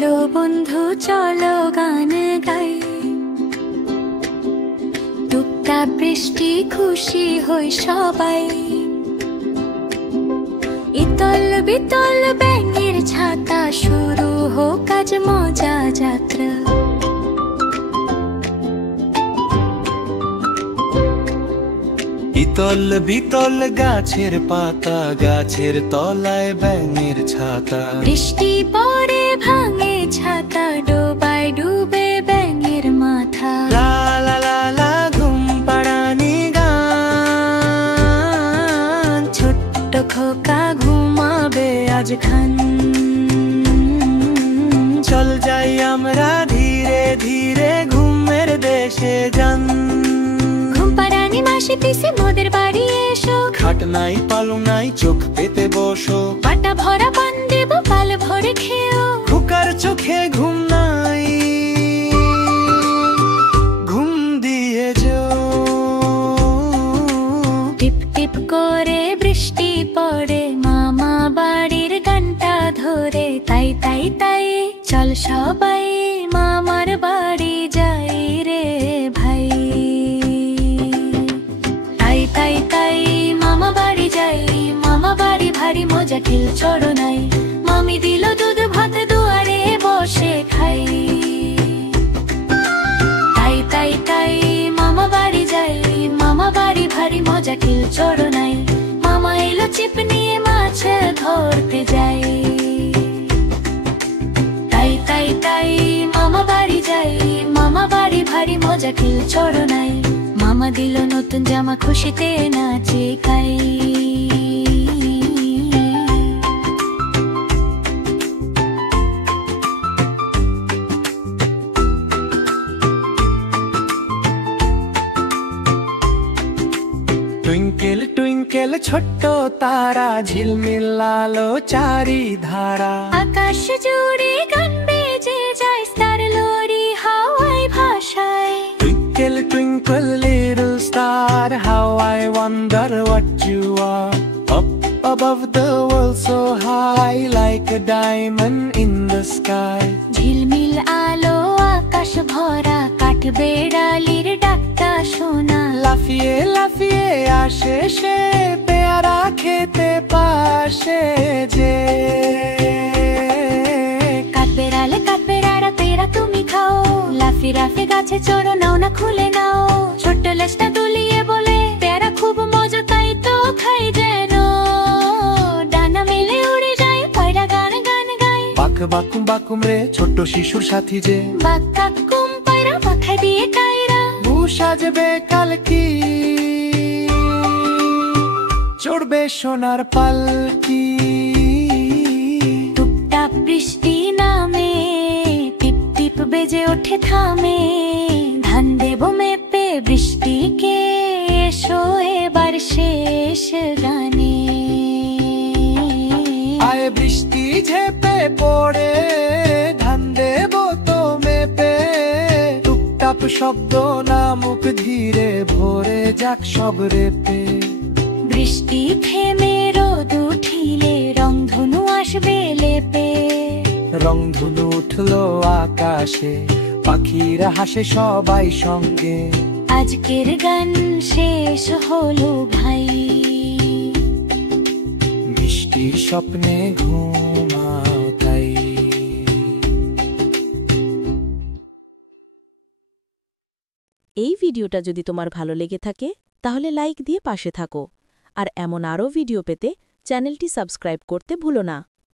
চলো বন্ধু চলো গান গাই, টুকটাক বৃষ্টি খুশি হই সবাই। ইতল বিতল ব্যাঙের ছাতা, শুরু হোক আজ মজা যাত্রা। ইতল বিতল গাছের পাতা, গাছের তলায় ব্যাঙের ছাতা। বৃষ্টি পরে ভাঙে ছাতা, ডোবায় ডুবে ব্যাঙের মাথা। লা লা লা লা ঘুম পাড়ানি গান, ছোট্ট খোকা ঘুমাবে আজ খান। চল যাই আমরা ধীরে ধীরে ঘুমের দেশে যান। ঘুম পাড়ানি মাসি পিসি মোদের বাড়ি এসো, খাট নাই পালং নাই চোখ পেতে বসো। পাটা ভরা পান দেব পাল ভরে খেও। খোকার চোখে ঘুম নাই, ঘুম দিয়ে যাও। টিপ টিপ করে বৃষ্টি পড়ে, মামা বাড়ির গানটা ধরে। তাই তাই তাই চল সবাই মামার বাড়ি যাই রে ভাই। তাই তাই তাই মামা বাড়ি যাই, মামা বাড়ি ভারী মজা ঢিল চড়ো নাই। মামি দিল দুধ ভাত দুয়ারে বসে খাই। তাই তাই তাই মামা বাড়ি যাই, মামা বাড়ি ভারী মজা ঢিল চড়ো নাই। মামা এলো চিপ নিয়ে মাছ ধরতে যাই। তাই তাই তাই মামা বাড়ি যাই, মামা বাড়ি ভারী মজা ঢিল চড়ো নাই। মামা দিল নতুন জামা খুশিতে নাচে গাই। টুইঙ্কেল টুইঙ্কেল ছোট্ট তারা, ঝিলমিল আলো চারিধারা। আকাশ জুড়ে গান বেজে যায়, স্টার লরি হাওয়ায় ভাসায়। Twinkle twinkle little star, how I wonder what you are. Up above the world so high, like a diamond in the sky. ঝিলমিল আলো আকাশ ভরা, কাঠ বেড়ালির ডাকটা শোনা। লাফিয়ে লাফিয়ে আসে সে, পেয়ারা খেতে পাশে যে। কাঠ বেড়ারা পেয়ারা তুমি খাও। লাফি লাফি গাছে চড়ো, নাও না খুলে নাও। ছোট্ট লেজটা দুলিয়ে বলে, পেয়ারা খুব মজা তাই তো খাই যেন। ডানা মেলে উড়ে যায়, পায়রা গান গান গায়। বাক বাকুম বাকুম রে ছোট্ট শিশুর সাথী যে। বাক কাকুম পায়রা মাথায় দিয়ে কায়রা। ভূ সাজবে কাল কি, চড়বে সোনার পালকি। টুপটাপ বৃষ্টি নামে, টিপ টিপ বেজে ওঠে থামে। ধান দেব মেপে বৃষ্টিকে, এসো এবার শেষ গানে। আয় বৃষ্টি ঝেপে পড়ে, ধান দেব তো মেপে। টুপটাপ শব্দ নামুক ধীরে, ভরে যাক সব রেপে। বৃষ্টি থেমে রোদ উঠিলে, রংধনু আসবে লেপে। রংধনু উঠলো আকাশে, পাখিরা হাসে সবাই সঙ্গে। আজকের গান শেষ হলো ভাই। মিষ্টির স্বপ্নে ঘুমাও তাই। এই ভিডিওটা যদি তোমার ভালো লেগে থাকে তাহলে লাইক দিয়ে পাশে থাকো, আর এমন আরও ভিডিও পেতে চ্যানেলটি সাবস্ক্রাইব করতে ভুলো না।